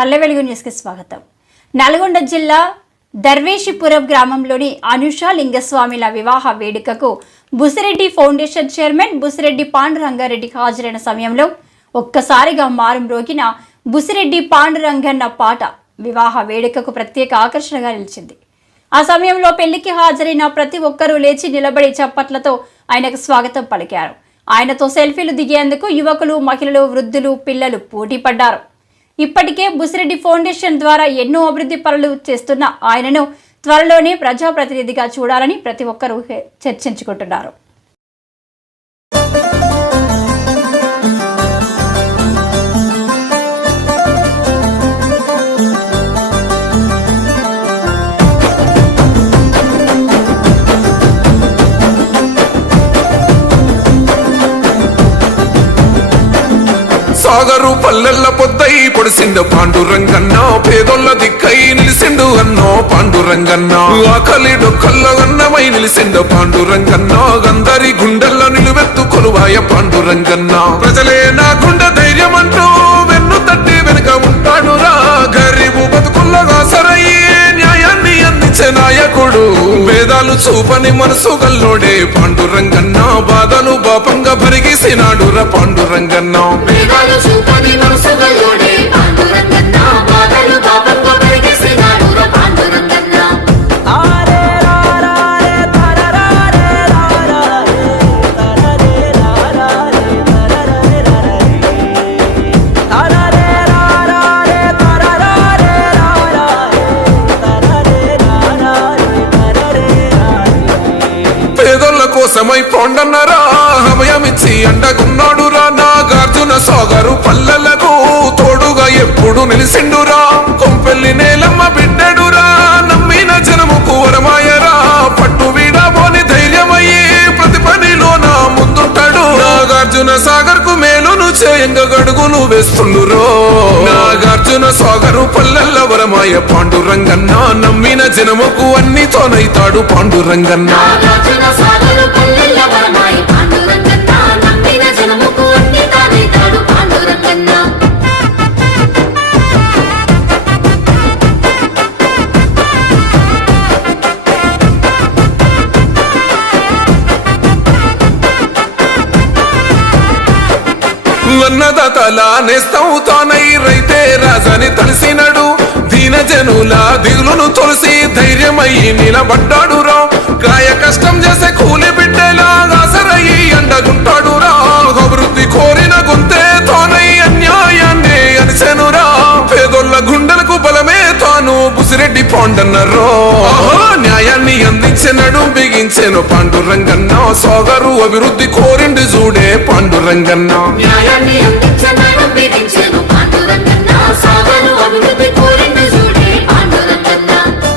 న్యూస్కి స్వాగతం. నల్గొండ జిల్లా దర్వేషిపురం గ్రామంలోని అనుష లింగస్వామిల వివాహ వేడుకకు బుసిరెడ్డి ఫౌండేషన్ చైర్మన్ బుసిరెడ్డి పాండురంగారెడ్డి హాజరైన సమయంలో ఒక్కసారిగా మారం రోగిన బుసిరెడ్డి పాండురంగన్న పాట వివాహ వేడుకకు ప్రత్యేక ఆకర్షణగా నిలిచింది. ఆ సమయంలో పెళ్ళికి హాజరైన ప్రతి ఒక్కరూ లేచి నిలబడి చప్పట్లతో ఆయనకు స్వాగతం పలికారు. ఆయనతో సెల్ఫీలు దిగేందుకు యువకులు మహిళలు వృద్ధులు పిల్లలు పోటీ పడ్డారు ఇప్పటికే బుసిరెడ్డి ఫౌండేషన్ ద్వారా ఎన్నో అభివృద్ధి పనులు చేస్తున్న ఆయనను త్వరలోనే ప్రజాప్రతినిధిగా చూడాలని ప్రతి ఒక్కరూ హె- చర్చించుకుంటున్నారు. సాగరు పల్లెల్ల పొద్దై పొడిసిండు పాండురంగన్న పేదొల్ల దిక్కై నిలిసిండు అన్నో పాండురంగన్న. ఆకలి డొక్కల్ల అన్నమై నిలిసిండు పాండురంగన్న గందరి గుండెల్లో నిలువెత్తు కొలువాయ పాండురంగన్న. ప్రజలే నా గుండె ధైర్యం అంటూ వేదాలు చూపని మనసు గల్లోడే. పాండురంగన్న బాధలు బాపంగా భరిగేసినాడురా పాండురంగన్న. వేదాలు చూపని మనసు గల్లోడే. కోసమై పొండన్నరా అభయమిచ్చి అండగున్నాడురా నాగార్జున సోగరు పల్లెలకు. తోడుగా ఎప్పుడు నిలిసిండురా? కొంపెల్లి నేలమ్మ బిడ్డడురా. నమ్మిన జనముకు వరమాయరా. పట్టు వీడబోని ధైర్యమయ్యి ప్రతి పనిలో నా ముందుంటాడు. నాగార్జున సాగర్కు మేలును చేయంగా గడుగులు వేస్తుండురో. నాగార్జున సాగరు పల్లెల్ల వరమాయ పాండురంగన్న నమ్మిన జనముకు అన్నితోనైతాడు పాండురంగన్న. అన్నదాతల తల తానై రైతే రాజని తలసినడు దీన జనుల దిగులును తొలసి ధైర్యమై నిలబడ్డాడు రా బుసిరెడ్డి పాండన్నరో. న్యాయాన్ని అందించినడు బిగించెను పాండురంగన్న. సోగరు అభివృద్ధి కోరిండి చూడే పాండురంగన్న. న్యాయాన్ని అందించనాడు పీడించెను